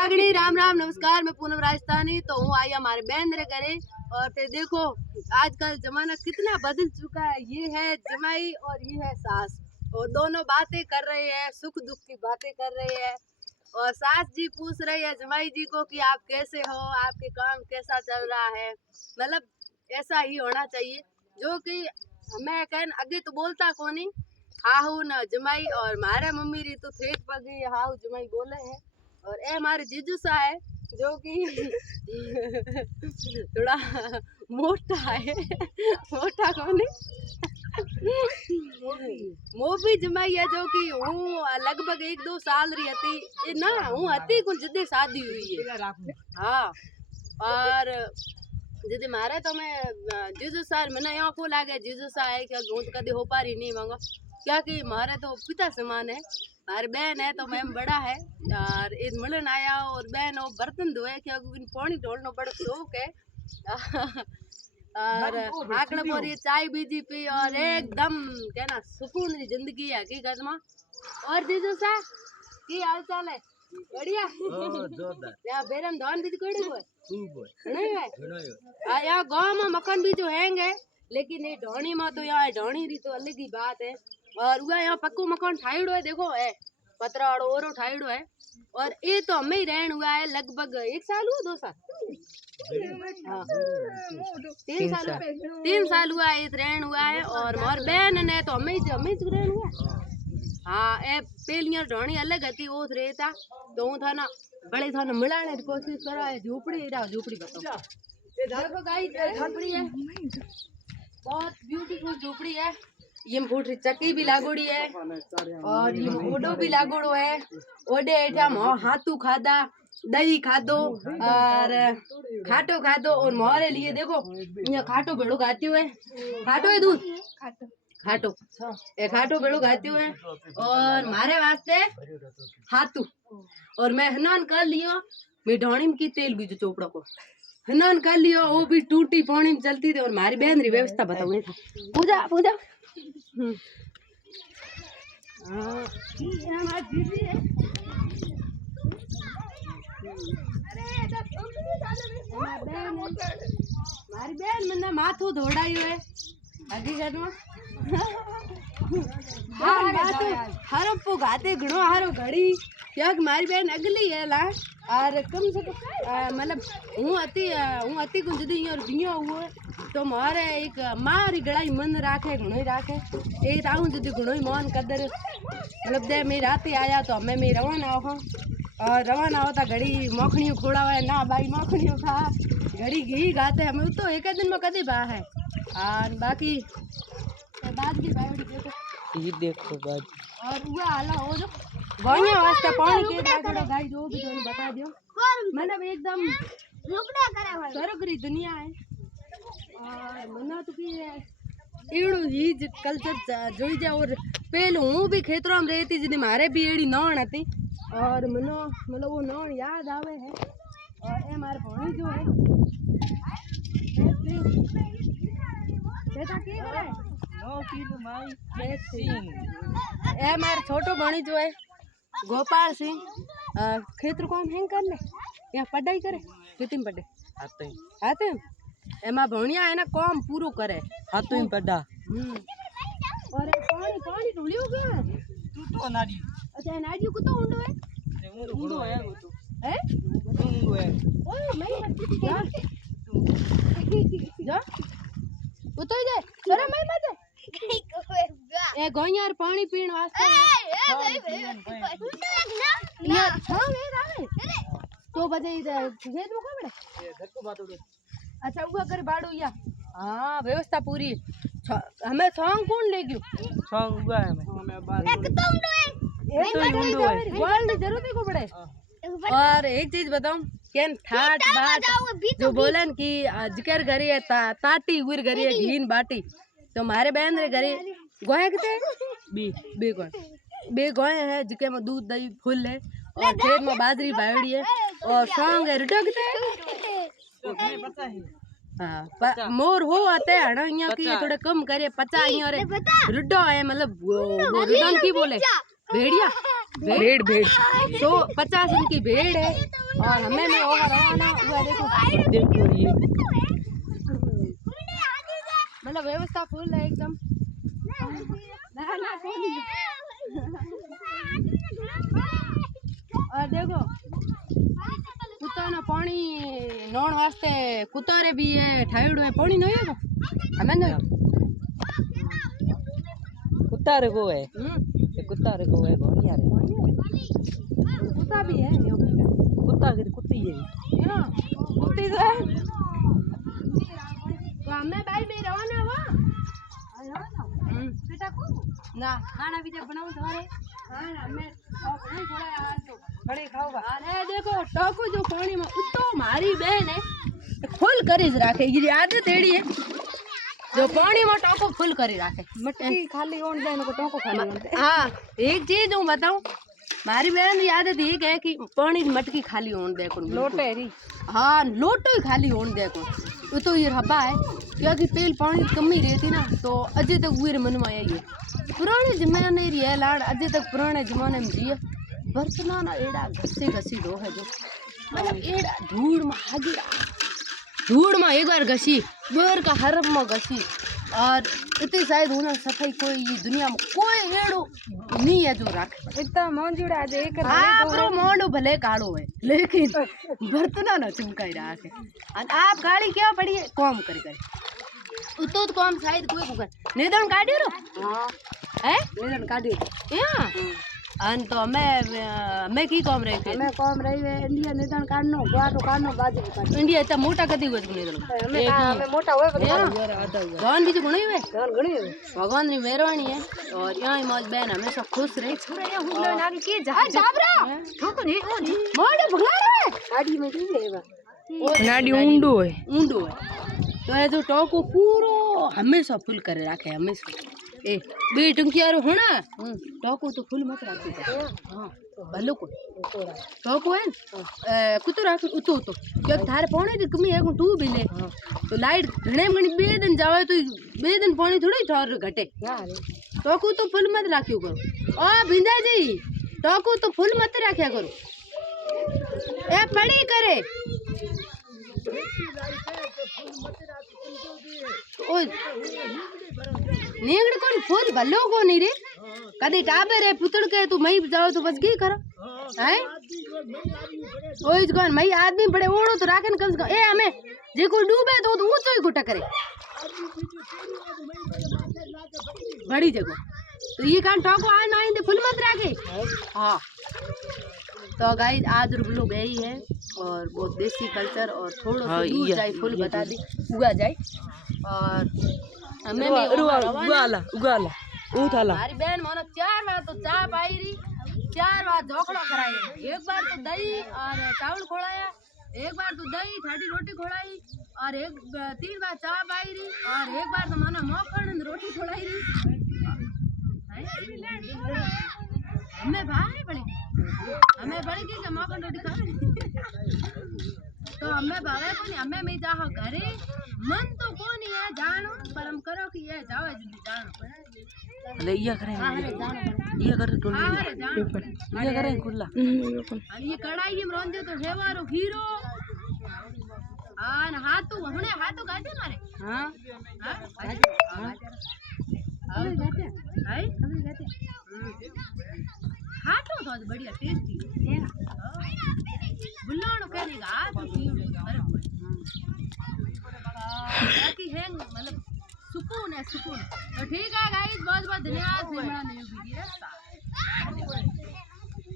वागड़ी राम राम नमस्कार। मैं पूनम राजस्थानी तो हूँ आई हमारे बहन रे करे। और फिर देखो आजकल जमाना कितना बदल चुका है। ये है जमाई और ये है सास, और दोनों बातें कर रहे हैं, सुख दुख की बातें कर रहे हैं। और सास जी पूछ रही है जमाई जी को कि आप कैसे हो, आपके काम कैसा चल रहा है। मतलब ऐसा ही होना चाहिए, जो कि मैं कहन आगे तो बोलता कोनी हाहू न जमाई, और मारे मम्मी री तो ठेठ पड़ गई हाहू जमाई बोले हैं। और ए हमारे जीजू सा है जो कि थोड़ा मोटा है, मोटा कोनी मोबी जमाई है, जो कि हूँ लगभग 1-2 साल रही थी ना, हूँ हती कुछ जदे शादी हुई है। हाँ, और दीदी मारे तो मैं जीजू सार मैंने यहाँ को लागे जीजू सा है क्या गूंद कभी हो पा रही नहीं मांगा, क्या कि मारे तो पिता समान है। हमारी बहन है तो मैम बड़ा है, और ईद मिलन आया और बहन वो बर्तन धोए क्योंकि पानी ढोलना बड़ा शौक है। और आकड़ पर ये चाय बीजी पी और एकदम कहना सुकून की जिंदगी है हकीकत में। और जीजू सा की हाल चाल है? बढ़िया जोरदार। या बेरम धान बीज कोड़ी हुए नहीं है यहाँ गांव में मकान भी जो हैंगे, लेकिन ये ढोनी में तो यहाँ ढोनी री तो अलग ही बात है। और वह यहाँ पक्को मकान ठाईड़ो है, देखो है पतरा और ठाईड़ो है। और ये तो हमें ही रहन हुआ है लगभग 1 साल हुआ 2 साल, हाँ 3 साल हुआ है रहन हुआ है। और हमारी बहन ने तो हमें रहन हुआ। हाँ ए पहलियां ढोनी अलग थी वो रहता तो हूँ था ना बड़े था ना मिलाने की कोशिश करा है। झोपड़ी झोपड़ी बताओ देखो गाइस झोपड़ी है, बहुत ब्यूटीफुल झोपड़ी है। ये फूटरी चक्की भी लागोड़ी है और ये ओडो भी लागोड़ो है। ओडे एठा हाथू खादा दही खादो और खाटो खादो। और मोरे लिए देखो यहाँ खाटो बेड़ो खाती हुए, खाटो है दूध खाटो ए खाटो बेड़ो खाती हुए। और मारे वास्ते हाथू, और मैं स्नान कर लियो मिठानी में की तेल बीजो चोपड़ा को स्नान कर लियो, वो भी टूटी पानी में चलती थी। और हमारी बहन री व्यवस्था बताओ पूजा पूजा हमारी बहन मैंने माथू धोड़ाई है हकीकत में। हाँ माथू हरो पो घाते घणो हारो घड़ी क्योंकि मारी बहन अगली है ला। और कम से कम मतलब हूँ अति कुछ दी और बिया हुआ तो मारे एक मारी गड़ाई मन राखे घणो ही राखे एक आऊँ जदी घणो ही मान कदर मतलब दे मेरी रात आया तो हमें मैं रवाना हो। और रवाना होता घड़ी मखनियों खोड़ा हुआ ना भाई मखनियों खा घड़ी घी गाते हमें तो एक दिन में कभी बा है। और बाकी बात की बावड़ी देखो ये देखो बात। और हुआ हाला हो जो गाइया वास्ते पानी के दागड़ो गाई जो भी तुम बता दियो मतलब एकदम लुकड़ा करे भाई सरगरी दुनिया है। और मना तो की एड़ो ही कल्चर जोई जा। और पहले हूँ भी खेतरों में रहती जिदी मारे भी एड़ी नौन आती और मनो मतलब वो नौन याद आवे है। और ए मारे पानी जो है ए मारे छोटो भाणी जो है गोपाल सिंह खेतर काम हैंग कर ले यहाँ पढ़ाई करे खेती में पढ़े आते एमा भणिया है ना काम पूरो करे हाथों में पढ़ा। और पानी पानी ढूलियो गया तू तो नाडी अच्छा नाडी को तो उंडो है उंडो है वो तो है उंडो है ओए मैं जा वो तो जा सरा मैं मत ए गोयार पानी पीण वास्ते ना हां वे रावे तो बजे खेत में को बड़े घर को बात उड़े अच्छा वो कर बाड़ू या हां व्यवस्था पूरी हमें सॉन्ग कौन ले गयो सॉन्ग हुआ है मैं बात एक तो उंडो है वर्ल्ड जरूरत है को बड़े। और एक चीज बताऊं केन ठाट बात जो बोलन की जिकर घरी है ताटी हुर घरी है घीन बाटी तो मारे बहन रे घरे गोहे किते बे गोहे है जिके में दूध दही फुल है और खेत में बाजरी बावड़ी है और सॉन्ग है रुडो किते हाँ मोर हो आते हैं ना यहाँ की थोड़े कम करे 50 यहाँ रे रुडो है मतलब वो रुडो की बोले भेड़िया भेड़ भेड़ 150 इनकी भेड़ है और हमें में होगा रवाना हुआ। देखो ये मतलब व्यवस्था फुल है एकदम। और देखो कुत्ता ना पानी नौण वास्ते कुत्ता रे भी है ठाईड़ो है पानी नहीं है हमें ना कुत्ता रे को है ये कुत्ता रे को है कौन यार कुत्ता भी है कुत्ता की कुत्ती है कुत्ती तो है तो हमें भाई भी रवाना हुआ बेटा को ना खाना भी जब बनाऊं तुम्हारे खाना मैं नहीं थोड़ा यार तो बड़े खाओगा। अरे देखो टोकू जो पानी में उतो मारी बहन है फुल करी राखे ये आदत एड़ी है जो पानी में टोको फुल करी राखे मटकी खाली ओन दे को टोको खाली ओन दे। हाँ एक चीज हूँ बताऊं मारी बहन की आदत ये है कि पानी की मटकी खाली ओन दे को लोटे री हाँ लोटो ही खाली ओन दे को तो ये हब्बा है क्योंकि पेल पानी की कमी रहती ना तो अजय तक वो मन में आई है पुराने जमाने री है लाड़ अजय तक पुराने जमाने में जिए बर्तना ना एड़ा घसी घसी दो है जो मतलब एड़ा धूड़ में हागिरा धूड़ में एक बार घसी बर का हरफ में घसी और इतनी शायद होना सफाई कोई ये दुनिया में कोई एड़ो नहीं है जो रखे इतना मोंजुड़ा आज एक आपरो मोंडो भले काड़ो है लेकिन बर्तना ना चमकाई रखे और आप गाड़ी क्या पड़ी है काम करे उतो तो काम शायद कोई को निधन काढ़ी रो हां है निधन काढ़ी या अन तो मैं की काम रही थी मैं काम रही है इंडिया निधन काढ़नो गाटो काढ़नो बाजू काढ़ इंडिया इतना मोटा कदी हुआ निधन हमें मोटा हुए भगवान भी गुणी हुए गणी हुए भगवान की मेहरबानी है और यहाँ ही मौज बहन हमेशा खुश रही छोरा ये हुलो ना के जा जाबरा ठोको नहीं ओ नहीं मोड़े भगला रे गाड़ी में की है नाडी ऊंडो है तो ये जो टोको पूरो हमेशा फुल करे रखे हमेशा ए बे टंकियारो होना टोको तो फुल मत रखी हां भलो को टोको है कुतो राख उतो उतो क्योंकि थारे पानी की कमी है को टू बिले तो लाइट घणे घणी बे दिन जावे तो बे दिन पानी थोड़ी थार घटे यार टोको तो फुल मत राखियो करो ओ भिंदा जी टोको तो फुल मत राख्या करो ए पड़ी करे ओ नींगड़ कौन फूल भलो को नहीं रे कदी टाबर है पुतड़ के तू मई जाओ तो बस की करो हैं ओए कौन मई आदमी बड़े ओड़ो तो राखन कम से कम ए हमें जे को डूबे तो ऊंचो ही गुटा करे बड़ी जगह तो ये कान टोको आज ना इंदे फुल मत राखे हां तो गाइस आज रूबलो गई है और बहुत देसी कल्चर और थोड़ा सा दूर जाए फुल बता दी उगा जाए और हमें भी उगाला उठाला हमारी बहन मोनो 4 बार तो चाय पाई रही 4 बार ढोकड़ा कराई एक बार तो दही और चावल खोलाया एक बार तो दही ठाडी रोटी खोलाई और 3 बार चाय पाई रही और एक बार तो माने मक्खन रोटी खोलाई रही हमें भाई पड़ी हमें बड़ी की मक्खन रोटी खा तो हमें भावे को नहीं हमें में जाओ घरे मन तो को नहीं है जानो पर हम करो कि ये जाओ जल्दी जानो अरे ये करें ये कर तो ये करें खुला और ये कढ़ाई में रोंदे तो हेवारो हीरो आन हाथू हमने हाथू गाजे मारे हां हां अबे गाते है अबे गाते हाथू तो बढ़िया टेस्टी बुल्लानो कहने का तो बाकी है मतलब सुकून है सुकून तो ठीक है गाइस बहुत बहुत धन्यवाद।